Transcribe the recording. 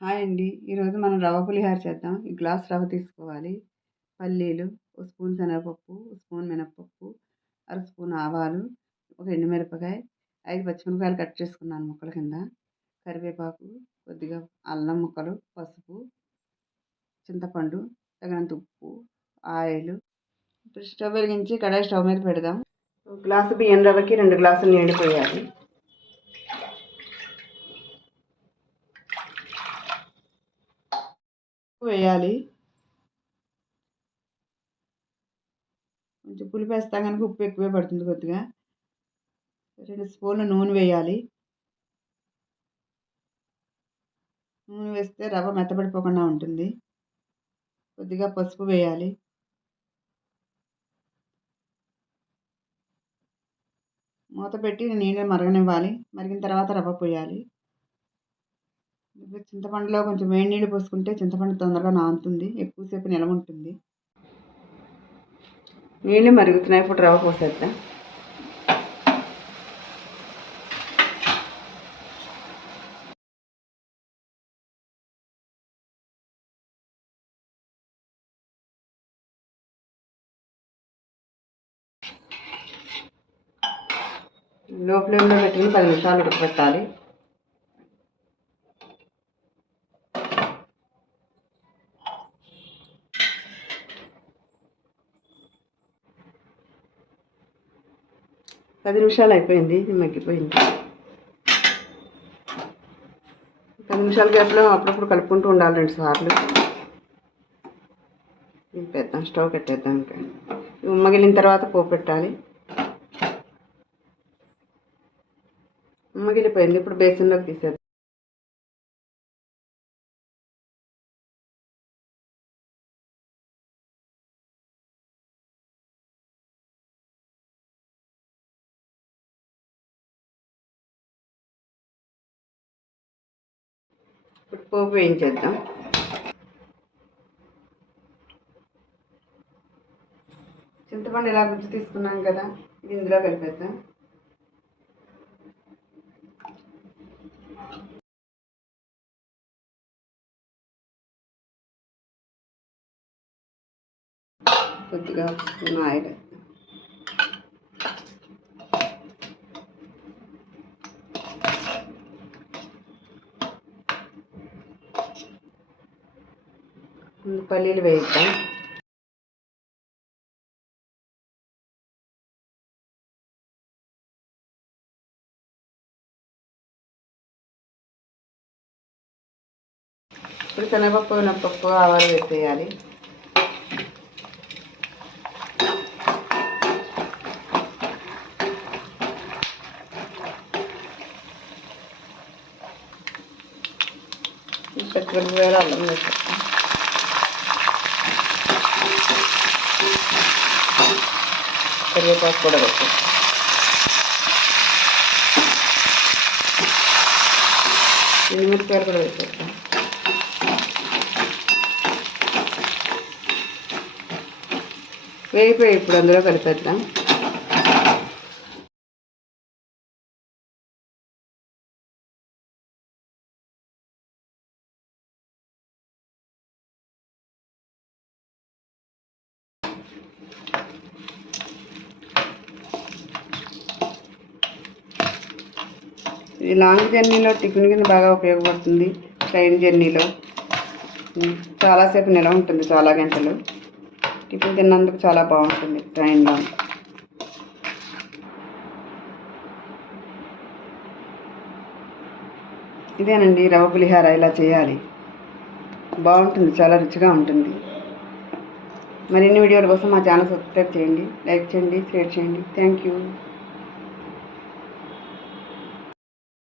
Hi అండి. ఈరోజు మనం రవ్వ పులిహోర చేద్దాం. ఈ గ్లాస్ రవ్వ తీసుకోవాలి. పల్లీలు, ఒక స్పూన్ శనగపప్పు, ఒక స్పూన్ మినపప్పు, అర స్పూన్ ఆవాలు, ఒక ఎండుమిరపకాయ, 5 పచ్చిమిరపకాయలు కట్ చేసుకున్నాను ముక్కల కింద, కరివేపాకు, కొద్దిగా అల్లం ముక్కలు, పసుపు, చింతపండు, తగినంత ఉప్పు, ఆయిల్. ఇప్పుడు స్టవ్ వెలిగించి కడాయి స్టవ్ మీద పెడదాం. ఒక గ్లాసు బియ్యం రవ్వకి 2 గ్లాసులు నీళ్ళు పోయాలి. వేయాలి. కొంచెం పులుపు వేస్తాం కనుక ఉప్పు ఎక్కువే పడుతుంది కొద్దిగా. 2 స్పూన్లు నూనె వేయాలి. నూనె వేస్తే రవ్వ మెత్తబడిపోకుండా ఉంటుంది. కొద్దిగా పసుపు వేయాలి. మూత పెట్టి నీళ్ళు మరగనివ్వాలి. మరిగిన తర్వాత రవ్వ పోయాలి. చింతపండులో కొంచెం వేడి నీళ్ళు పోసుకుంటే చింతపండు తొందరగా నానుతుంది, ఎక్కువసేపు నిలవ ఉంటుంది. నీళ్ళు మరుగుతున్నాయి, ఇప్పుడు రవ్వ పోసేద్దాం. లో ఫ్లేమ్లో పెట్టుకుని 10 నిమిషాలు ఉడకబెట్టాలి. పది నిమిషాలు అయిపోయింది, ఇది మగ్గిపోయింది. 10 నిమిషాల గ్యాప్లో అప్పుడప్పుడు కలుపుకుంటూ ఉండాలి 2 సార్లు. నింపేద్దాం, స్టవ్ పెట్టేద్దాం. ఇంకా ఉమ్మగిలిన తర్వాత పోపు పెట్టాలి. ఉమ్మగిలిపోయింది, ఇప్పుడు బేసన్లోకి తీసేద్దాం. ఇప్పుడు పోపు వేయించేద్దాం. చింతపండు ఇలా గుజ్జు తీసుకున్నాం కదా, ఇది ఇందులో కలిపేద్దాం. కొద్దిగా స్పూన్ ఆయిల్, పల్లీలు వేయిద్దాం. ఇప్పుడు శనగపప్పు, మినపప్పు, ఆవాలు వేసేయాలి. పచ్చిమిరపకాయలు, అల్లం వేసేస్తాం. కరివేపాకు కూడా వేసేస్తాం. ఎండుమిరపకాయలు కూడా వేసేస్తాం. వేగిపోయి ఇప్పుడు అందులో కలిపేద్దాం. ఇది లాంగ్ జర్నీలో టిఫిన్ కింద బాగా ఉపయోగపడుతుంది. ట్రైన్ జర్నీలో చాలాసేపు నిలవ ఉంటుంది, చాలా గంటలు. టిఫిన్ తిన్నందుకు చాలా బాగుంటుంది ట్రైన్లో. ఇదేనండి రవ్వ పులిహోర, ఇలా చేయాలి. బాగుంటుంది, చాలా రుచిగా ఉంటుంది. మరిన్ని వీడియోల కోసం మా ఛానల్ సబ్స్క్రైబ్ చేయండి, లైక్ చేయండి, షేర్ చేయండి. Thank you.